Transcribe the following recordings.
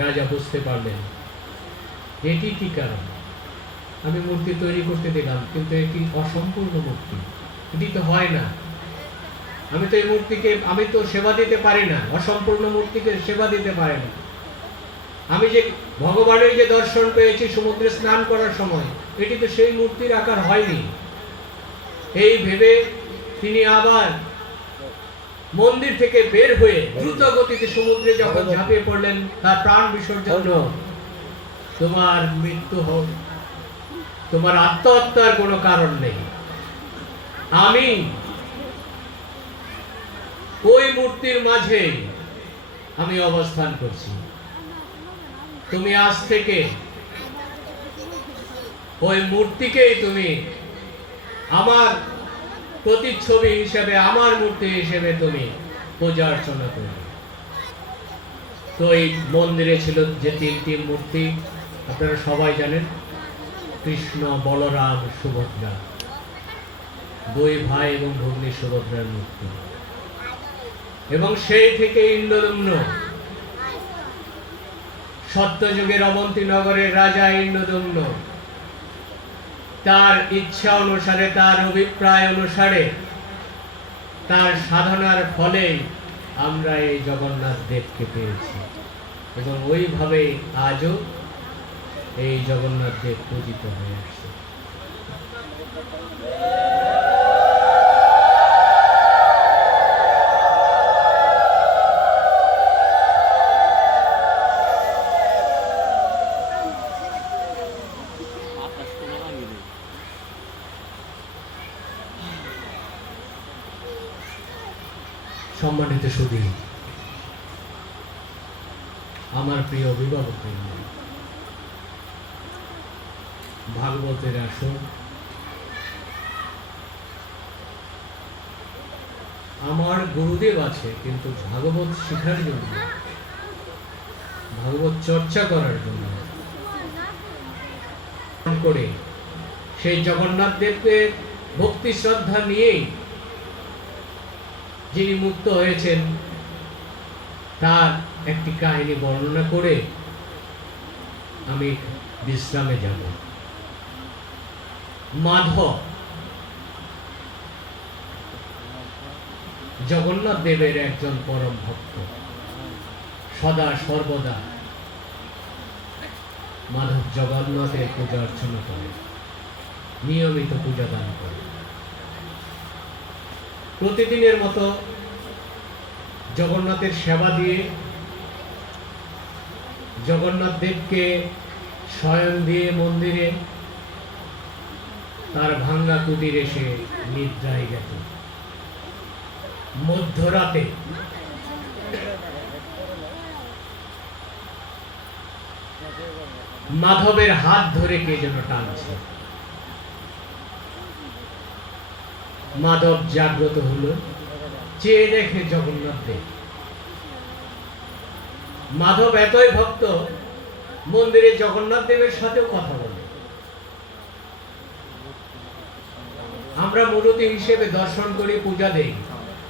রাজা বুঝতে পারলেন এটি কি কারণ, আমি মূর্তি তৈরি করতে দিলাম কিন্তু এটি অসম্পূর্ণ মূর্তি, এটি তো হয় না, আমি তো এই মূর্তিকে আমি তো সেবা দিতে পারি না, অসম্পূর্ণ মূর্তিকে সেবা দিতে পারি না। আমি যে ভগবানের যে দর্শন পেয়েছি সমুদ্রে স্নান করার সময়, এটি তো সেই মূর্তির আকার হয়নি। এই ভেবে তিনি আবার মন্দির থেকে বের হয়ে দ্রুত গতিতে সমুদ্রে যখন ঝাঁপিয়ে পড়লেন তার প্রাণ বিসর্জন, তোমার মৃত্যু হোক, তোমার আত্মহত্যার কোনো কারণ নেই, আমি ওই মূর্তির মাঝে আমি অবস্থান করছি, তুমি আজ থেকে ওই মূর্তিকেই তুমি আমার প্রতিচ্ছবি হিসেবে, আমার মূর্তি হিসেবে তুমি পূজা অর্চনা করবে। তো এই মন্দিরে ছিল যে তিনটি মূর্তি, আপনারা সবাই জানেন, কৃষ্ণ, বলরাম, সুভদ্রা, দুই ভাই এবং ভগ্নী সুভদ্রার মূর্তি। এবং সেই থেকে ইন্দ্রদম্ন, সত্যযুগের অবন্তী নগরের রাজা ইন্দ্রদম্ন, তার ইচ্ছা অনুসারে, তার অভিপ্রায় অনুসারে, তার সাধনার ফলে আমরা এই জগন্নাথ দেবকে পেয়েছি এবং ওইভাবে আজও এই জগন্নাথ দেব পূজিত হয়ে আসছে। সম্মানিত সুধী, আমার প্রিয় অভিভাবক, ভাগবতের আসন, আমার গুরুদেব আছে কিন্তু ভাগবত শেখার জন্য, ভাগবত চর্চা করার জন্য করে সেই জগন্নাথ দেবকে ভক্তি শ্রদ্ধা নিয়েই যিনি মুক্ত হয়েছেন তার একটি কাহিনী বর্ণনা করে আমি বিশ্রামে যাব। মাধব জগন্নাথ দেবের একজন পরম ভক্ত, সদা সর্বদা মাধব জগন্নাথের পূজা অর্চনা করে, নিয়মিত পূজা দান করে। প্রতিদিনের মতো জগন্নাথের সেবা দিয়ে জগন্নাথ দেবকে শয়ন দিয়ে মন্দিরে তার ভাঙ্গা কুটিরে এসে নিদ্রায় গেত। মধ্যরাতে মাধবের হাত ধরে কে যেন টানছে। মাধব জাগ্রত হলো, চেয়ে দেখে জগন্নাথ দেব। মাধব এতই ভক্ত, মন্দিরে জগন্নাথ দেবের সাথেও কথা বলে। আমরা মূর্তি হিসেবে দর্শন করি, পূজা দেই,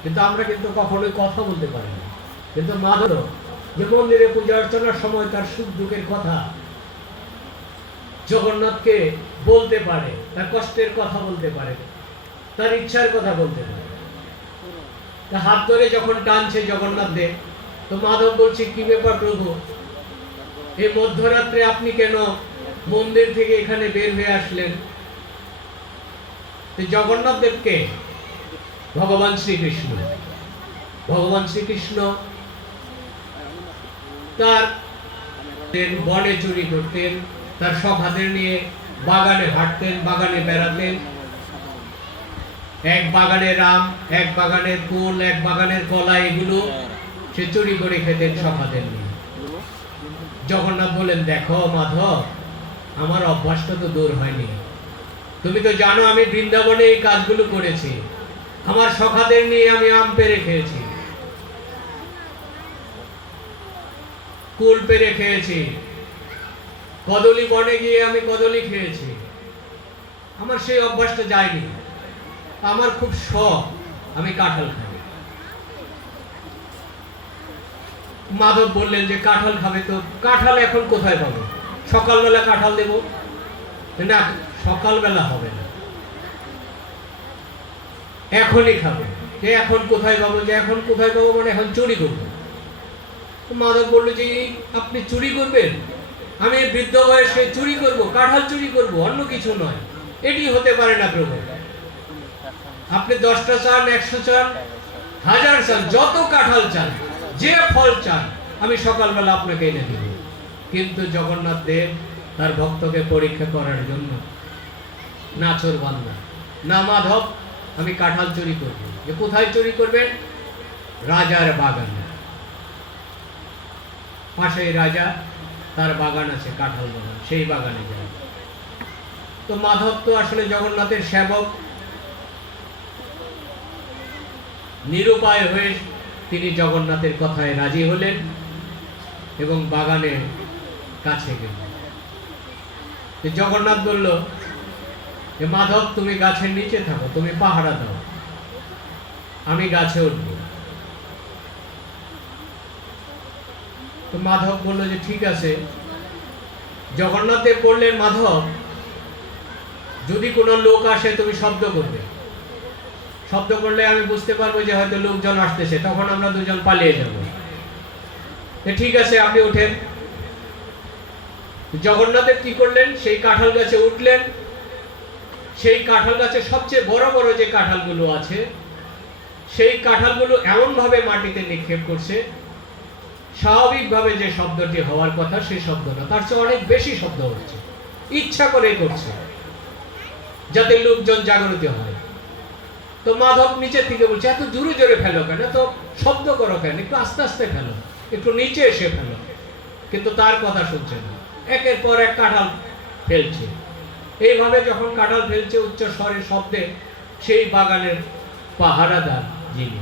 কিন্তু আমরা কিন্তু কখনোই কথা বলতে পারি না। কিন্তু মাধব যে মন্দিরে পূজা অর্চনার সময় তার সুখ দুঃখের কথা জগন্নাথকে বলতে পারে, তার কষ্টের কথা বলতে পারে, তার ইচ্ছার কথা বলতে পারে। তা হাত ধরে যখন টানছে জগন্নাথ দেব, তো মাধব বলছে, কি ব্যাপার প্রভু, এই মধ্যরাত্রে আপনি কেন মন্দির থেকে এখানে বের হয়ে আসলেন? জগন্নাথ দেবকে ভগবান শ্রীকৃষ্ণ, ভগবান শ্রীকৃষ্ণ তার বনে চুরি করতেন, তার সখাদের নিয়ে বাগানে হাঁটতেন, বাগানে বেড়াতেন। এক বাগানের আম, এক বাগানের কুল, এক বাগানের কলা, এগুলো সে চুরি করে খেতেন সখাদের নিয়ে। জগন্নাথ বলেন, দেখো মাধব, আমার অভ্যাসটা তো দূর হয়নি। তুমি তো জানো আমি বৃন্দাবনে এই কাজগুলো করেছি, আমার সখাদের নিয়ে আমি আম পেড়ে খেয়েছি, কুল পেড়ে খেয়েছি, কদলী বনে গিয়ে আমি কদলী খেয়েছি, আমার সেই অভ্যাসটা যায়নি। আমার খুব শখ, আমি কাঁঠাল খাই। মাধব বললেন যে কাঁঠাল খাবে, তো কাঁঠাল এখন কোথায় পাবো? সকালবেলা কাঁঠাল দেব না, সকালবেলা হবে না, এখনই খাবে। যে এখন কোথায় পাবো? যে এখন কোথায় পাবো মানে এখন চুরি করবো। মাধব বললো যে আপনি চুরি করবেন? আমি বৃদ্ধ বয়সে চুরি করব? কাঁঠাল চুরি করব, অন্য কিছু নয়। এটি হতে পারে না প্রভু। আপনি 10টা চান, 100 চান, 1000 চান, যত কাঁঠাল চান, যে ফল চান, আমি সকালবেলা আপনাকে এনে দেব। কিন্তু জগন্নাথ দেব তার ভক্তকে পরীক্ষা করার জন্য নাচর বান্দা, না মাধব আমি কাঁঠাল চুরি করব। যে কোথায় চুরি করবেন? রাজার বাগানে। পাশে রাজা, তার বাগান আছে, কাঁঠাল বাগান, সেই বাগানে যায়। তো মাধব তো আসলে জগন্নাথের সেবক, নিরুপায় হয়ে তিনি জগন্নাথের কথায় রাজি হলেন এবং বাগানের কাছে গেলেন। জগন্নাথ বলল যে মাধব তুমি গাছের নিচে থাকো, তুমি পাহারা দাও, আমি গাছে উঠব। তো মাধব বলল যে ঠিক আছে। জগন্নাথ দেব বললেন মাধব যদি কোনো লোক আসে তুমি শব্দ করবে, শব্দ করলে আমি বুঝতে পারবো যে হয়তো লোকজন আসতেছে, তখন আমরা দুজন পালিয়ে যাব। ঠিক আছে আপনি ওঠেন। জগন্নাথের কি করলেন? সেই কাঁঠাল গাছে উঠলেন। সেই কাঁঠাল গাছে সবচেয়ে বড় বড় যে কাঁঠালগুলো আছে, সেই কাঁঠালগুলো এমন ভাবে মাটিতে নিক্ষেপ করছে, স্বাভাবিকভাবে যে শব্দটি হওয়ার কথা সেই শব্দটা তার চেয়ে অনেক বেশি শব্দ হচ্ছে। ইচ্ছা করে করছে যাতে লোকজন জাগরিত হয়। তো মাধব নিচে থেকে বলছে এত জোরে জোরে ফেলো কেন, তো শব্দ করো কেন, একটু আস্তে আস্তে ফেলো, একটু নিচে এসে ফেলো। কিন্তু তার কথা শুনছে না, একের পর এক কাঁঠাল ফেলছে। এইভাবে যখন কাঁঠাল ফেলছে উচ্চ স্বরের শব্দে, সেই বাগানের পাহারাদার যিনি,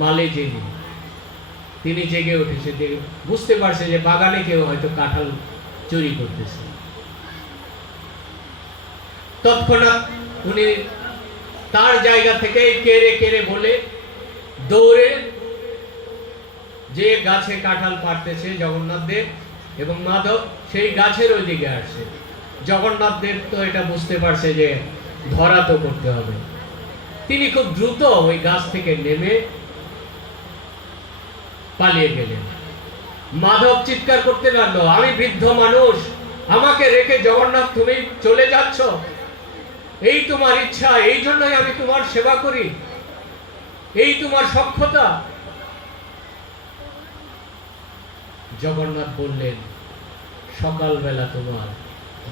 মালি যিনি, তিনি জেগে উঠেছে, বুঝতে পারছে যে বাগানে কেউ হয়তো কাঁঠাল চুরি করতেছে। তৎক্ষণাৎ উনি তার জায়গা থেকে কেড়ে কেড়ে বলে দৌড়ে যে গাছে কাঁঠাল পাড়তেছে জগন্নাথ দেব এবং মাধব, সেই গাছের ওই দিকে আসছে। জগন্নাথ দেব তো এটা বুঝতে পারছে যে ধরা তো করতে হবে। তিনি খুব দ্রুত ওই গাছ থেকে নেমে পালিয়ে গেলেন। মাধব চিৎকার করতে লাগলো আমি বৃদ্ধ মানুষ, আমাকে রেখে জগন্নাথ তুমি চলে যাচ্ছ? এই তোমার ইচ্ছা, এই জন্যই আমি তোমার সেবা করি, এই তোমার সক্ষতা? জগন্নাথ বললেন সকালবেলা তোমার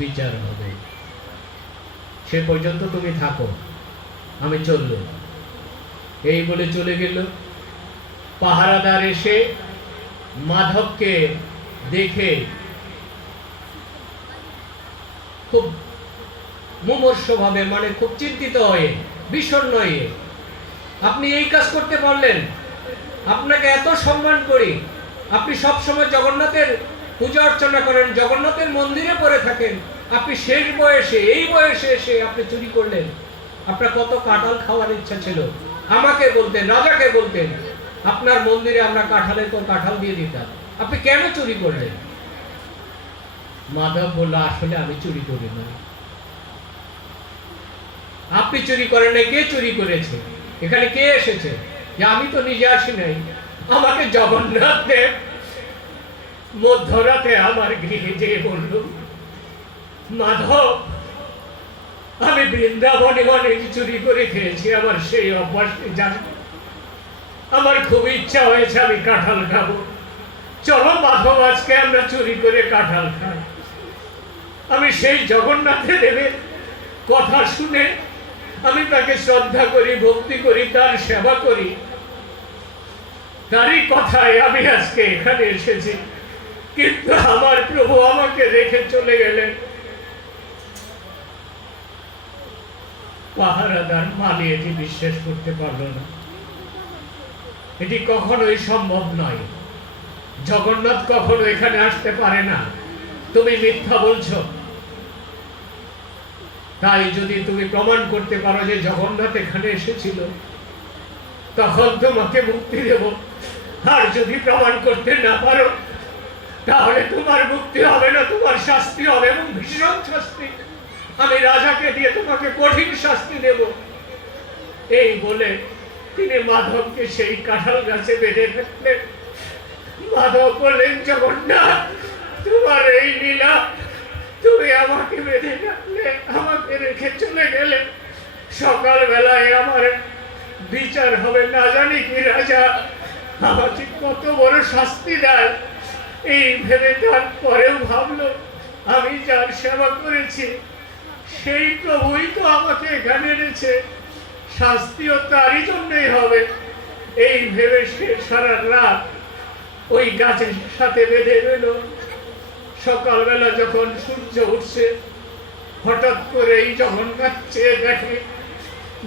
বিচার হবে, সে পর্যন্ত তুমি থাকো, আমি চললাম। এই বলে চলে গেল। পাহারাদার এসে মাধবকে দেখে খুব মুমূর্ষ ভাবে, মানে খুব চিন্তিত হয়ে, বিষণ্ণ হয়ে, আপনি এই কাজ করতে পারলেন? আপনাকে এত সম্মান করি, আপনি সব সময় জগন্নাথের পূজা অর্চনা করেন, জগন্নাথের মন্দিরে পড়ে থাকেন, আপনি শেষ বয়সে, এই বয়সে এসে আপনি চুরি করলেন? আপনার কত কাঁঠাল খাওয়ার ইচ্ছা ছিল, আমাকে বলতেন, রাজাকে বলতেন, আপনার মন্দিরে আমরা কাঁঠালের তো কাঁঠাল দিয়ে দিতাম, আপনি কেন চুরি করলেন? মাধব বলল আসলে আমি চুরি করি না। আপনি চুরি করেন নাই, কে চুরি করেছে? এখানে কে এসেছে? যে আমি তো নিজে আসি নাই, আমাকে জগন্নাথ দেব মধ্যরাতে আমার গৃহে যেয়ে বলল মাধব আমি বৃন্দাবনে অনেক চুরি করে খেয়েছি, আমার সেই অভ্যাস জানি, আমার খুব ইচ্ছা হয়েছে আমি কাঁঠাল খাবো, চলো মাধব আজকে আমরা চুরি করে কাঁঠাল খাই। আমি সেই জগন্নাথের দেবের কথা শুনে আমি তাকে শ্রদ্ধা করি, ভক্তি করি, তার সেবা করি, তারই কথায় আমি আজকে এখানে এসেছি। কিন্তু আমার প্রভু আমাকে রেখে চলে গেলেন। পাহারাদার মালি এটি বিশ্বাস করতে পারল না, এটি কখনোই সম্ভব নয়, জগন্নাথ কখনো এখানে আসতে পারে না, তুমি মিথ্যা বলছো। তাই যদি তুমি প্রমাণ করতে পারো যে জগন্নাথ এখানে এসেছিল, তখন তোমাকে মুক্তি দেব, আর যদি প্রমাণ করতে না পারো তাহলে তোমার মুক্তি হবে না, তোমার শাস্তি হবে, এবং ভীষণ শাস্তি। আমি রাজাকে দিয়ে তোমাকে কঠিন শাস্তি দেব। এই বলে তিনি মাধবকে সেই কাঁঠাল গাছে বেঁধে রাখলেন। মাধব বললেন, জগন্নাথ, তোমার এই লীলা, তুমি আমাকে বেঁধে রাখলে, আমাকে রেখে চলে গেলে, সকালবেলায় আমার বিচার হবে, না জানি কি রাজা আমাকে কত বড় শাস্তি দেয়। এই ভেবে তারপরেও ভাবলো, আমি যার সেবা করেছি সেই প্রভুই তো আমাকে এখানে এনেছে, শাস্তিও তারই জন্যই হবে। এই ভেবে সে সারা রাত ওই গাছের সাথে বেঁধে রইল। সকালবেলা যখন সূর্য উঠছে, হঠাৎ করে এই জগন্নাথ চেয়ে দেখে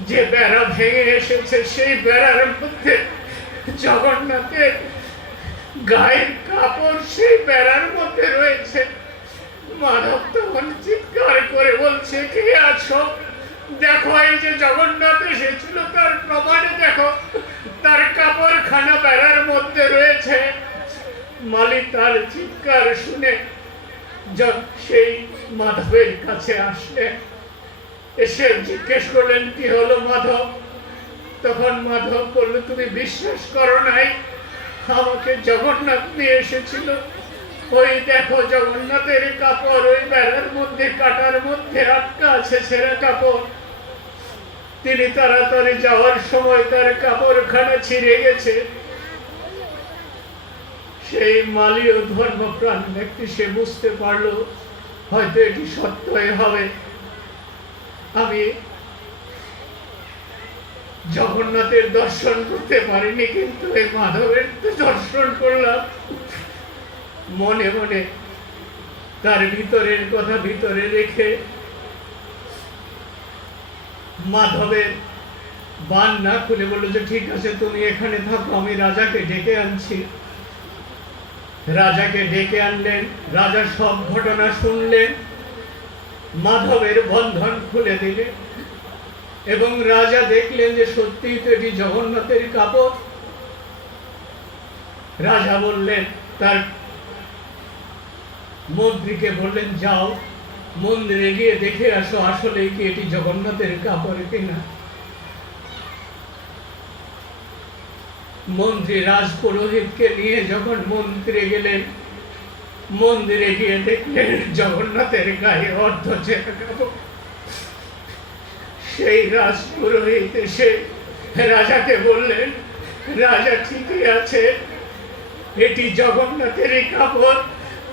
যে বেড়া ভেঙে এসেছে, সেই বেড়ার মধ্যে জগন্নাথের গায়ের কাপড় সেই বেড়ার মধ্যে রয়েছে। মাধব তখন চিৎকার করে বলছে, কে আছো? দেখো, এই যে জগন্নাথ এসেছিল তার প্রমাণে দেখো, তার কাপড় খানা বেড়ার মধ্যে রয়েছে। মালি তার চিৎকার শুনে সেই মাধবের কাছে আসলেন, এসে জিজ্ঞেস করলেন, কি হলো মাধব? তখন মাধব বলল, তুমি বিশ্বাস করো নাই, আমাকে জগন্নাথ নিয়ে এসেছিল। ওই দেখো জগন্নাথের কাপড় ওই বেড়ার মধ্যে, কাটার মধ্যে আটকা আছে, ছেঁড়া কাপড়। তিনি তাড়াতাড়ি যাওয়ার সময় তার কাপড় খানা ছিঁড়ে গেছে। সেই মালি ও ধর্মপ্রাণ ব্যক্তি সে বুঝতে পারলো হয়তো এটি সত্যই হবে। আমি জগন্নাথের দর্শন করতে পারিনি, কিন্তু এই মাধবের দর্শন করলাম। মনে মনে তার ভিতরের কথা ভিতরে রেখে মাধবের বান না খুলে বললো যে ঠিক আছে, তুমি এখানে থাকো, আমি রাজাকে ডেকে আনছি। রাজাকে ডেকে আনলেন। রাজা সব ঘটনা শুনলেন, মাধবের বন্ধন খুলে দিলেন, এবং রাজা দেখলেন যে সত্যিই তো এটি জগন্নাথের কাপড়। রাজা বললেন, তার মন্ত্রীকে বললেন, যাও মন্দিরে গিয়ে দেখে আসো আসলে কি এটি জগন্নাথের কাপড় কিনা। মন্ত্রী রাজপুরোহিতকে নিয়ে যখন মন্দিরে গেলেন, মন্দিরে গিয়ে দেখলেন জগন্নাথের গায়ে অর্ধ ছেঁড়া কাপড়। সেই রাজপুরোহিত এসে রাজাকে বললেন, রাজা ঠিকই আছে, এটি জগন্নাথেরই কাপড়,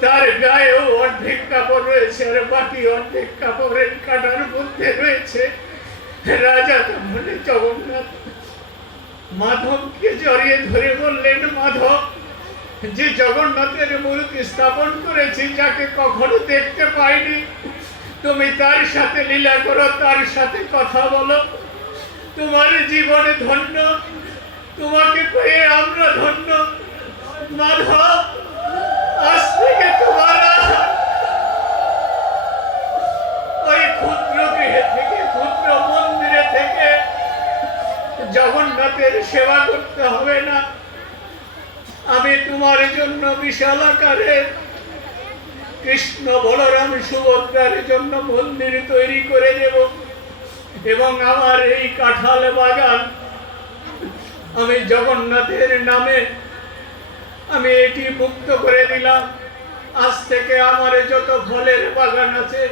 তার গায়েও অর্ধেক কাপড় রয়েছে আর বাকি অর্ধেক কাপড়ের কাটার মধ্যে রয়েছে। রাজা তখন জগন্নাথ মাধবকে জড়িয়ে ধরে বললেন, মাধব, যে জগন্নাথের মূর্তি স্থাপন করেছি, যাকে কখনো দেখতে পাইনি, তুমি তার সাথে লীলা করো, তার সাথে কথা বলো, তোমার জীবনে ধন্য, তোমাকে পেয়ে আমরা ধন্য। মাধব, আজ থেকে তোমারা ওই ক্ষুদ্র গৃহে থেকে, ক্ষুদ্র মন্দিরে থেকে জগন্নাথের সেবা করতে হবে না। আমি তোমার জন্য বিশাল আকারে কৃষ্ণ, বলরাম, সুভদ্রার জন্য মন্দির তৈরি করে দেব, এবং আমার এই কাঁঠাল বাগান আমি জগন্নাথের নামে আমি এটি মুক্ত করে দিলাম। আজ থেকে আমার যত ফলের বাগান আছে,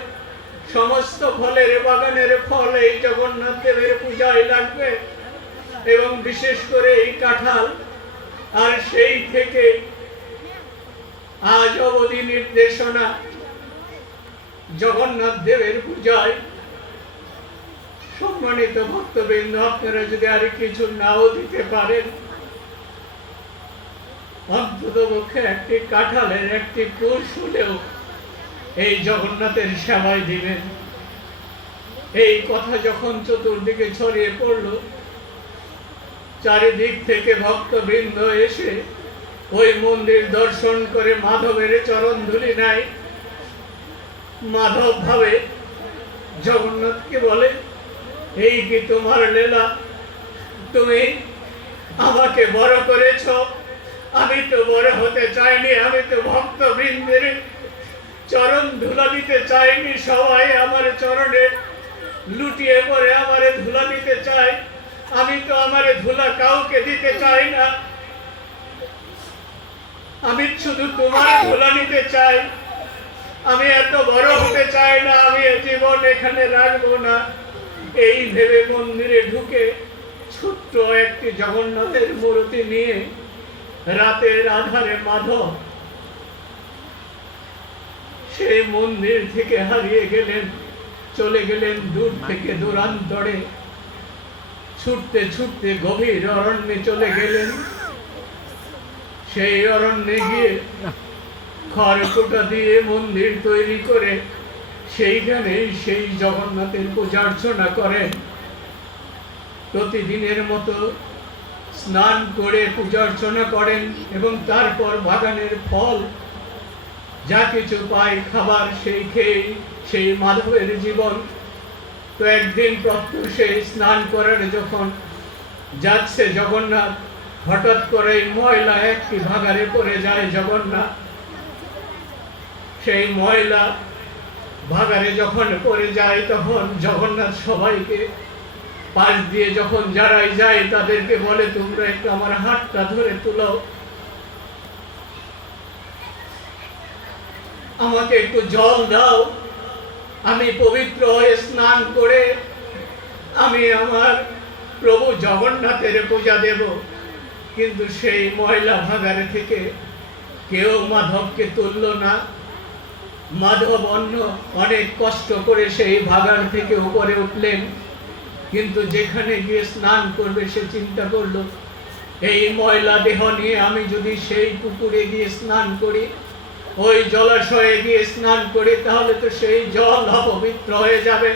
সমস্ত ফলের বাগানের ফল এই জগন্নাথ দেবের পূজায় লাগবে, এবং বিশেষ করে এই কাঁঠাল। আর সেই থেকে আজ অবধি নির্দেশনা, জগন্নাথ দেবের পূজায় সম্মানিত ভক্তবৃন্দ, আপনারা যদি আর কিছু নাও দিতে পারেন, অন্তত পক্ষে একটি কাঁঠালের একটি কুশ হলেও এই জগন্নাথের সেবায় দিবেন। এই কথা যখন চতুর্দিকে ছড়িয়ে পড়ল, চারিদিক থেকে ভক্তবৃন্দ এসে ওই মন্দির দর্শন করে মাধবের চরণ ধুলি নেয়। মাধব ভাবে জগন্নাথকে বলে, এই কি তোমার লীলা? তুমি আমাকে বড় করেছ, আমি তো বড় হতে চাইনি, আমি তো ভক্তবৃন্দের চরণ ধুলা দিতে চাইনি। সবাই আমার চরণে লুটিয়ে পড়ে আমারে ধুলা দিতে চায়, আমি তো আমারে ধুলা কাউকে দিতে চাই না। আমি শুধু তোমার ধুলা নিতে চাই। আমি এত বড় হতে চাই না, আমি জীবন এখানে রাখবো না। এই ভেবে মন্দিরে ঢুকে ছোট্ট একটি জগন্নাথের মূর্তি নিয়ে রাতের আধারে মাধব সেই মন্দির থেকে হারিয়ে গেলেন, চলে গেলেন দূর থেকে দূরান্তরে। ছুটতে ছুটতে গভীর অরণ্যে চলে গেলেন। সেই অরণ্যে গিয়ে খড়কুটা দিয়ে মন্দির তৈরি করে সেইখানে সেই জগন্নাথের পূজা অর্চনা করেন। প্রতিদিনের মতো স্নান করে পূজা অর্চনা করেন এবং তারপর বাগানের ফল যা কিছু পায় খাবার সেই খেয়ে সেই মাধবের জীবন। তো একদিন প্রত্যুষে স্নান করার যখন যাচ্ছে জগন্নাথ, হঠাৎ করে ময়লা একটি ভাগাড়ে পড়ে যায় জগন্নাথ। সেই ময়লা ভাগাড়ে যখন পড়ে যায় তখন জগন্নাথ সবাইকে পাশ দিয়ে যখন যারাই যায় তাদেরকে বলে, তোমরা একটু আমার হাতটা ধরে তুলো, আমাকে একটু জল দাও, আমি পবিত্র হয়ে স্নান করে আমি আমার প্রভু জগন্নাথের পূজা দেব। কিন্তু সেই ময়লা ভাগাড়ে থেকে কেউ মাধবকে তুলল না। মাধব অনেক কষ্ট করে সেই ভাগাড় থেকে উপরে উঠলেন, কিন্তু যেখানে গিয়ে স্নান করবে সে চিন্তা করলো, এই ময়লা দেহ নিয়ে আমি যদি সেই পুকুরে গিয়ে স্নান করি, ওই জলাশয়ে গিয়ে স্নান করি, তাহলে তো সেই জল অপবিত্র হয়ে যাবে।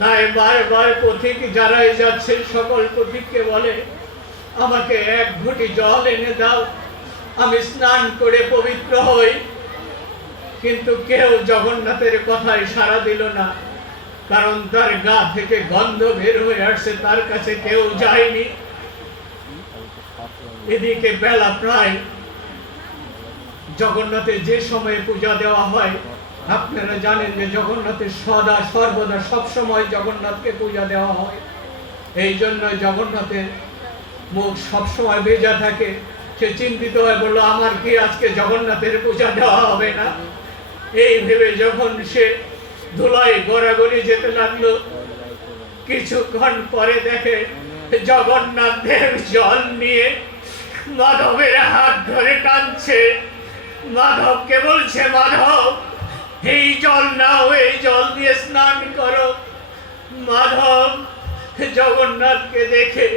তাই বারবার পথিক যারাই যাচ্ছে সকল পথিককে বলে, আমাকে এক ঘটি জল এনে দাও, আমি স্নান করে পবিত্র হই। কিন্তু কেউ জগন্নাথের কথায় সাড়া দিল না, কারণ তার গা থেকে গন্ধ বের হয়ে আসছে, তার কাছে কেউ যায়নি। এদিকে বেলা প্রায়, জগন্নাথের যে সময়ে পূজা দেওয়া হয় আপনারা জানেন যে জগন্নাথের সদা সর্বদা সব সময় জগন্নাথকে পূজা দেওয়া হয়। এই জন্য জগন্নাথের মুখ সবসময় ভেজা থাকে। সে চিন্তিত হয়ে বললো, আমার কি আজকে জগন্নাথের পূজা দেওয়া হবে না? এই ভেবে যখন সে ধুলায় গড়াগড়ি যেতে লাগলো, কিছুক্ষণ পরে দেখে জগন্নাথ দেব জল নিয়ে মাধবের হাত ধরে টানছে। মাধবকে বলছে, মাধব এই জল নাও, এই জল দিয়ে স্নান করো। মাধব জগন্নাথকে দেখে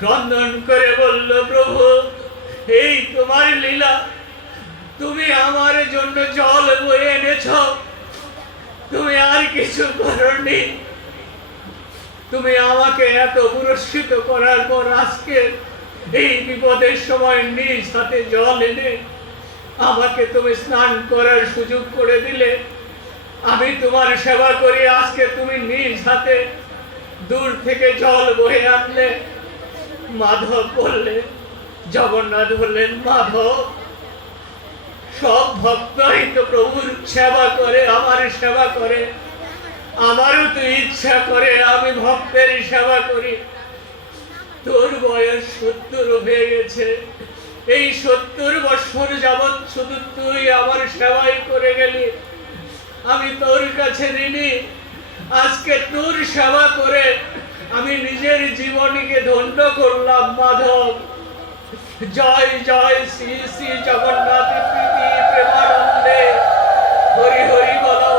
ক্রন্দন করে বলল, প্রভু এই তোমার লীলা, তুমি আমার জন্য জল বয়ে এনেছ, তুমি আর কিছু করনি। তুমি আমাকে এত পুরস্কৃত করার পর আজকে এই বিপদের সময় নিজ হাতে জল এনে আমাকে তুমি স্নান করার সুযোগ করে দিলে। আমি তোমার সেবা করি, আজকে তুমি নিজ হাতে দূর থেকে জল বয়ে আনলে। মাধব বললেন, জগন্নাথ বললেন, মাধব সব ভক্তই তো প্রভুর সেবা করে, আমার সেবা করে, আমারও তো ইচ্ছা করে আমি ভক্তের সেবা করি। তোর বয়স 70 হয়ে গেছে, এই 70 বছর যাবৎ শুধু তুই আমার সেবাই করে গেলি, আমি তোর কাছে ঋণী। আজকে তোর সেবা করে আমি নিজের জীবনকে ধন্য করলাম। মাধব জয় জয় শ্রী শ্রী জগন্নাথ প্রীতি প্রেমানন্দে হরি হরি বলো।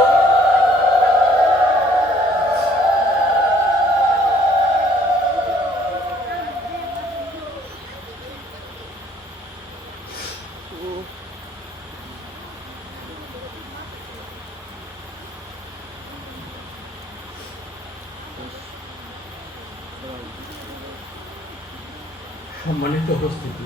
সম্মানিত উপস্থিতি,